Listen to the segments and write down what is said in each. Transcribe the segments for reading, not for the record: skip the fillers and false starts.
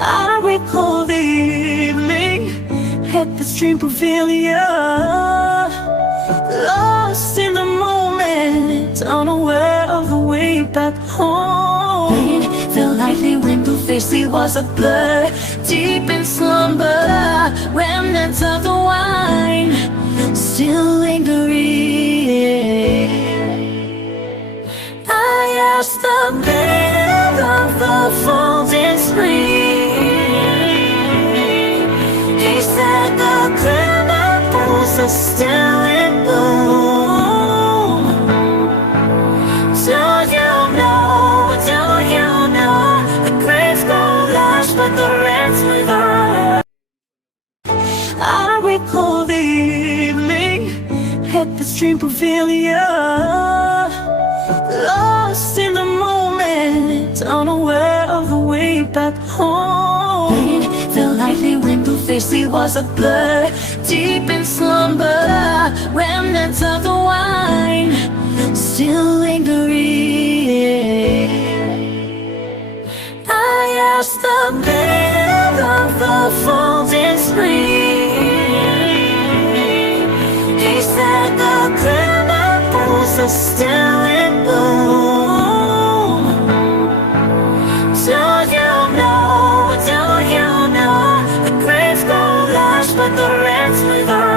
I recall the evening at the stream pavilion, lost in the moment, unaware of the way back home. Rain fell lightly when blue facely was a blur, deep in slumber, remnants of the wine still lingering. I asked the bed of the folding spring. He said the clever are still in bloom. Do you know, the graves go lush, but the rents wither. I recall the evening at the stream pavilion, lost in the moment, unaware of the way back home. Rain fell lightly when blue facely was a blur, deep in slumber, remnants of the wine still lingering. I asked the bed of the folding spring. He said the clever are still in bloom. Do you know, the graves go lush, but the rents wither.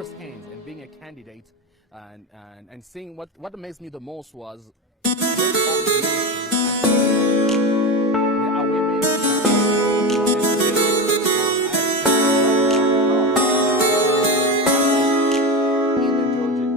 first hand and being a candidate and seeing what amazed me the most was there are women in the Georgian.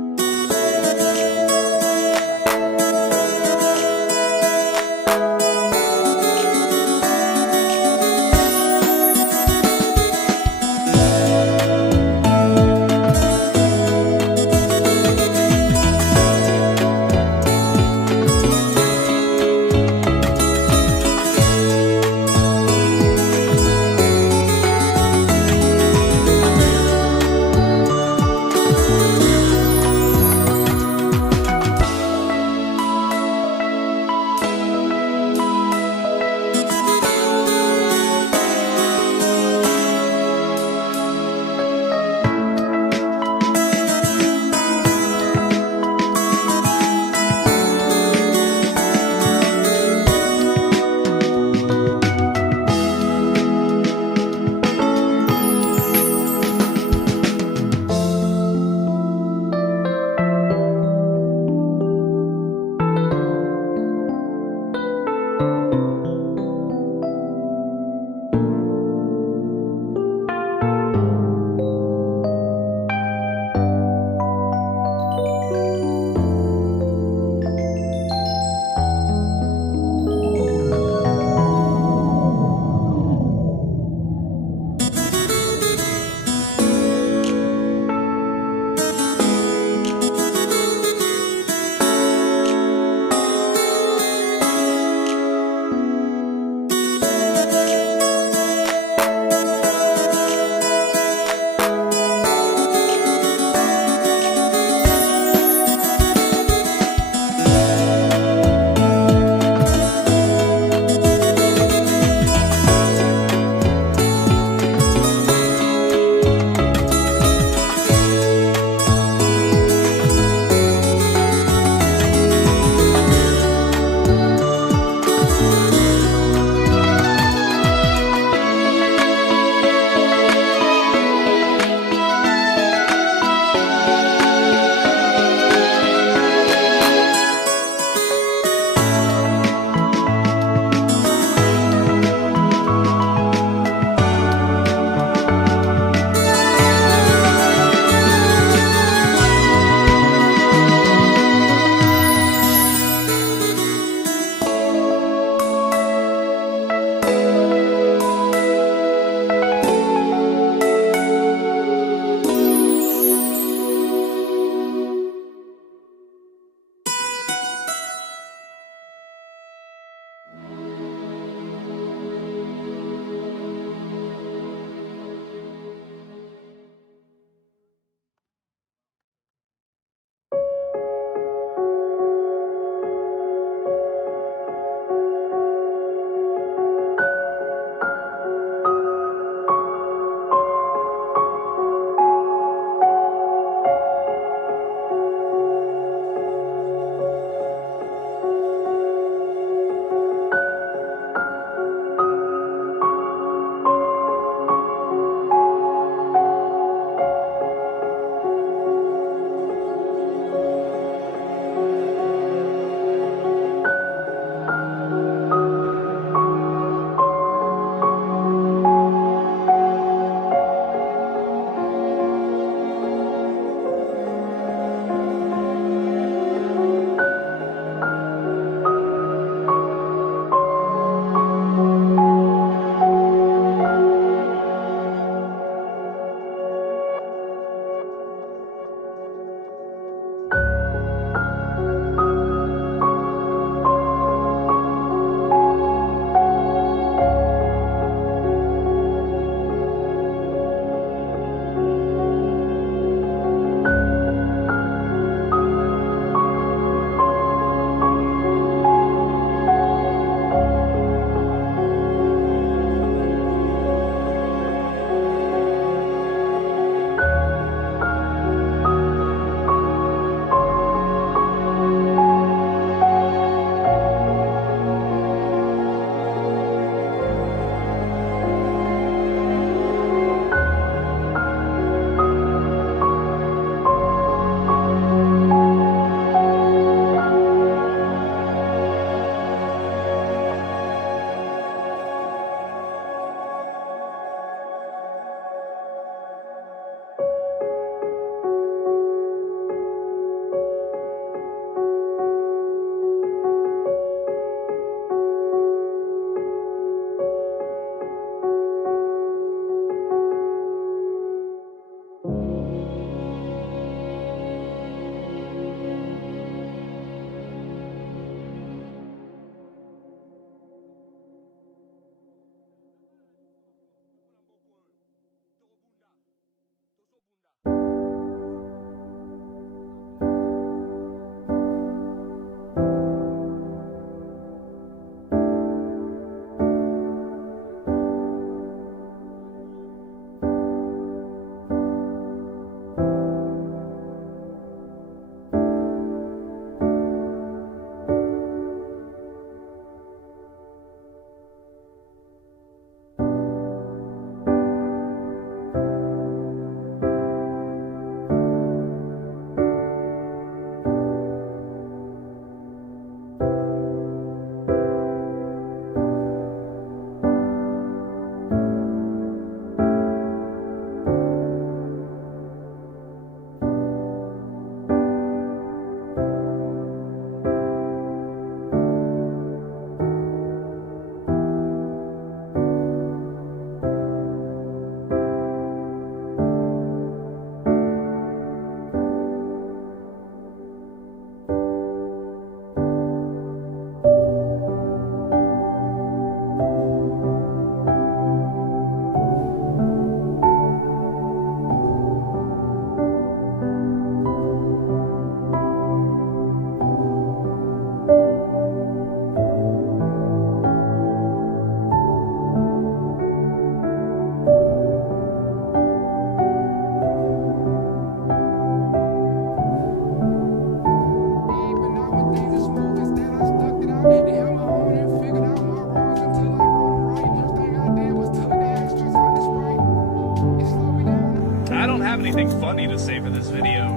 have anything funny to say for this video,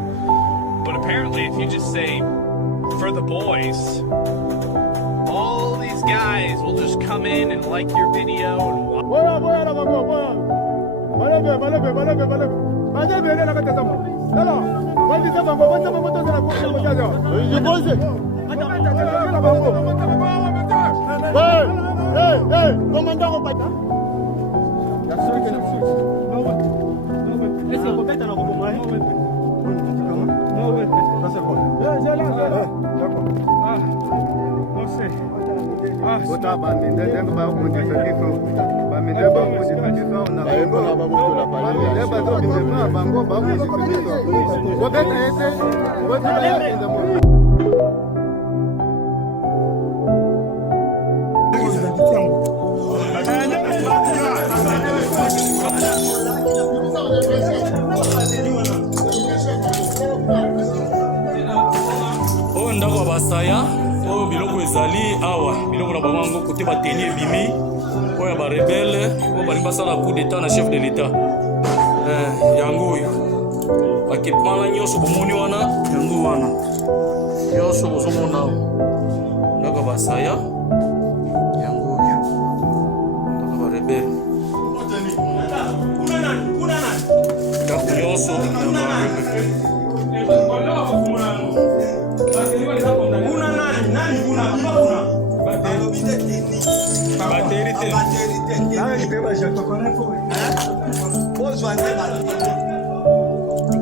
but apparently if you just say, for the boys, all these guys will just come in and like your video and oyo ndako ya basaya oyo biloko ezali awa biloko na bango kote bateni ebimi oyo ya barebele oyo balingi basala coup d'état na chef de l'état yango oyo bakepema na nyonso bomoni wana yango wana nyonso bozomona ndako ya basaya yango oyo ndako ya barebele ndako nyonso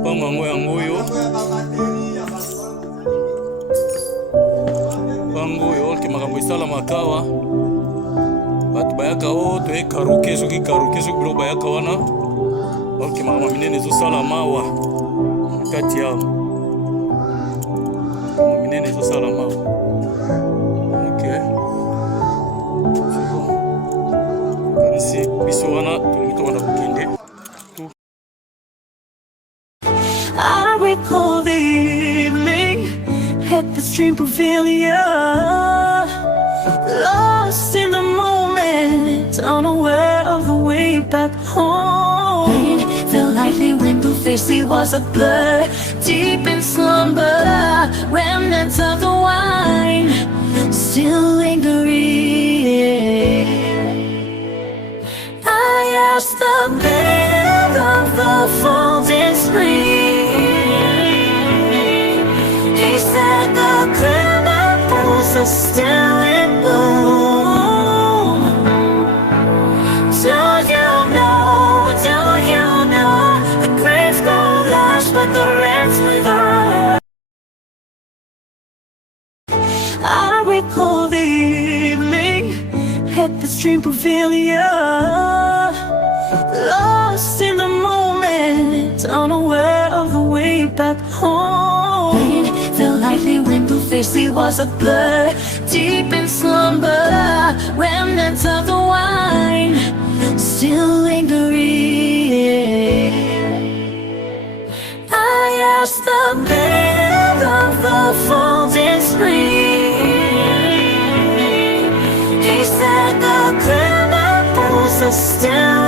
mpango yango yango oyo mpango oyo olke makambo esalamaka awa bato bayaka o toye karuke soki biloko bayaka wana olke makambo minene ezosalama awa na kati awa makambo minene ezosalama awa kanisi biso wana tolingi tokanda kokende. I recall the evening at the stream pavilion, lost in the moment, unaware of the way back home. Felt like the wind blew fiercely was a blur, deep in slumber, remnants of the wine still lingering. I asked the bed of the folding screen. He said the pineapples are still in bloom. Do you know, the graves go lush, but the rents without. I recall the evening at the stream pavilion, lost in the moment, unaware of the way back home. Felt like the wind blew fiercely was a blur, deep in slumber, remnants of the wine still lingering. I asked the bed of the folding screen. He said the pineapples are still